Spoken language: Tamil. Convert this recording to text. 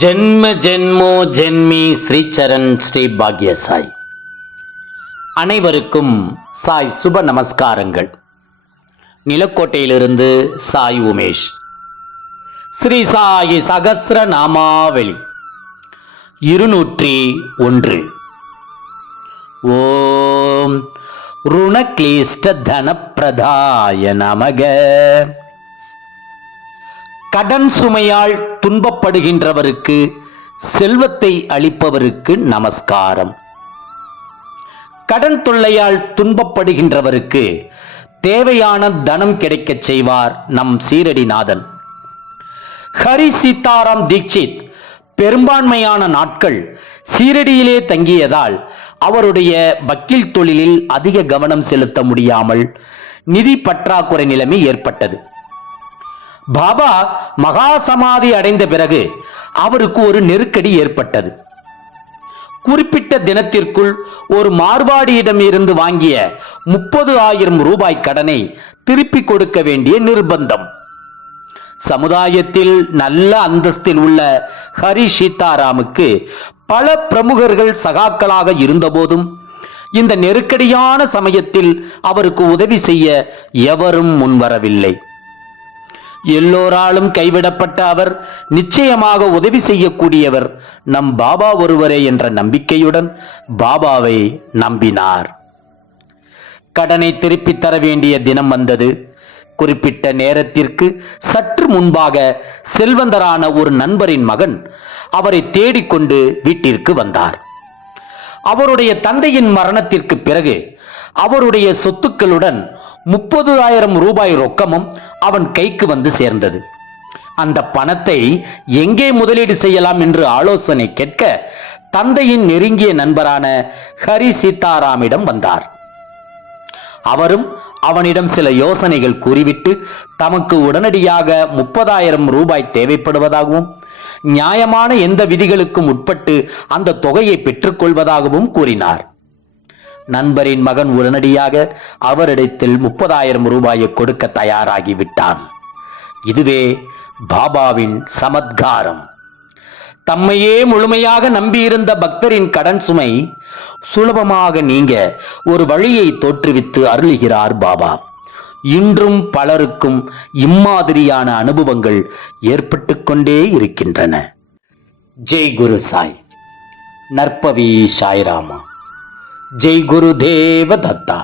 ஜென்ம ஜென்மோ ஜென்மி ஸ்ரீச்சரண் ஸ்ரீ பாக்யசாய். அனைவருக்கும் சாய் சுப நமஸ்காரங்கள். நிலக்கோட்டையிலிருந்து சாய் உமேஷ். ஸ்ரீ சாயி சகசிர நாமாவளி. இருநூற்றி ஒன்று. ஓம் ருணக்லீஷ்ட தனப்பிரதாய நமக. கடன் சுமையால் துன்பப்படுகின்றவருக்கு செல்வத்தை அளிப்பவருக்கு நமஸ்காரம். கடன் தொல்லையால் துன்பப்படுகின்றவருக்கு தேவையான தனம் கிடைக்கச் செய்வார் நம் சீரடிநாதன். ஹரி சீதாராம் தீட்சித் பெரும்பான்மையான நாட்கள் சீரடியிலே தங்கியதால் அவருடைய வக்கீல் தொழிலில் அதிக கவனம் செலுத்த முடியாமல் நிதி பற்றாக்குறை நிலைமை ஏற்பட்டது. பாபா மகா சமாதி அடைந்த பிறகு அவருக்கு ஒரு நெருக்கடி ஏற்பட்டது. குறிப்பிட்ட தினத்திற்குள் ஒரு மார்வாடியிடம் இருந்து வாங்கிய முப்பது ஆயிரம் ரூபாய் கடனை திருப்பிக் கொடுக்க வேண்டிய நிர்பந்தம். சமுதாயத்தில் நல்ல அந்தஸ்தில் உள்ள ஹரி சீதாராமுக்கு பல பிரமுகர்கள் சகாக்களாக இருந்தபோதும் இந்த நெருக்கடியான சமயத்தில் அவருக்கு உதவி செய்ய எவரும் முன்வரவில்லை. எல்லோராலும் கைவிடப்பட்ட அவர் நிச்சயமாக உதவி செய்யக்கூடியவர் நம் பாபா ஒருவரே என்ற நம்பிக்கையுடன் பாபாவை நம்பினார். கடனை திருப்பித் தர வேண்டிய தினம் வந்தது. குறிப்பிட்ட நேரத்திற்கு சற்று முன்பாக செல்வந்தரான ஒரு நண்பரின் மகன் அவரை தேடிக்கொண்டு வீட்டிற்கு வந்தார். அவருடைய தந்தையின் மரணத்திற்கு பிறகு அவருடைய சொத்துக்களுடன் முப்பது ஆயிரம் ரூபாய் ரொக்கமும் அவன் கைக்கு வந்து சேர்ந்தது. அந்த பணத்தை எங்கே முதலீடு செய்யலாம் என்று ஆலோசனை கேட்க தந்தையின் நெருங்கிய நண்பரான ஹரி சீதாராமிடம் வந்தார். அவரும் அவனிடம் சில யோசனைகள் கூறிவிட்டு தமக்கு உடனடியாக முப்பதாயிரம் ரூபாய் தேவைப்படுவதாகவும் நியாயமான எந்த விதிகளுக்கும் உட்பட்டு அந்த தொகையை பெற்றுக்கொள்வதாகவும் கூறினார். நண்பரின் மகன் உடனடியாக அவரிடத்தில் முப்பதாயிரம் ரூபாயை கொடுக்க தயாராகிவிட்டான். இதுவே பாபாவின் சமத்காரம். தம்மையே முழுமையாக நம்பியிருந்த பக்தரின் கடன் சுமை சுலபமாக நீங்க ஒரு வழியை தோற்றுவித்து அருளுகிறார் பாபா. இன்றும் பலருக்கும் இம்மாதிரியான அனுபவங்கள் ஏற்பட்டு கொண்டே இருக்கின்றன. ஜெய் குரு சாய். நற்பவி சாய்ராமா. ஜெய் குரு தேவ தத்தா